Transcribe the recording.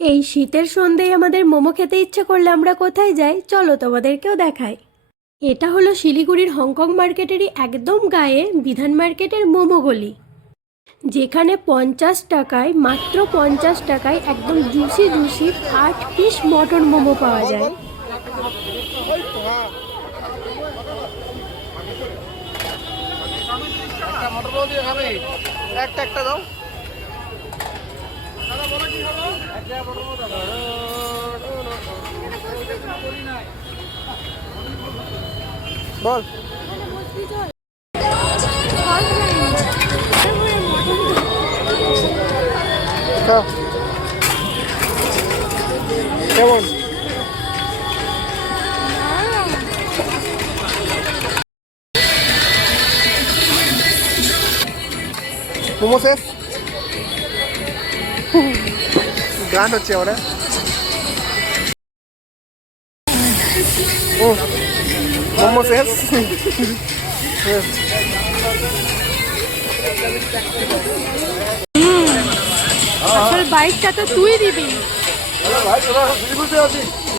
এই শীতের সন্ধ্যায় আমাদের মোমো খেতে ইচ্ছে করলে আমরা কোথায় যাই, চলো তোমাদেরকেও দেখাই। এটা হলো শিলিগুড়ির হংকং মার্কেটেরই একদম গায়ে বিধান মার্কেটের মোমো গলি, যেখানে 50 টাকায়, মাত্র 50 টাকায় একদম juicy juicy 8 piece mutton momo পাওয়া যায়। একটা দাও। বল কেমন? মোমো শেষ, গান হচ্ছে ওরা। ও মোমো শেষ। আসল বাইকটা তো তুই দিবি। ভাই তোরা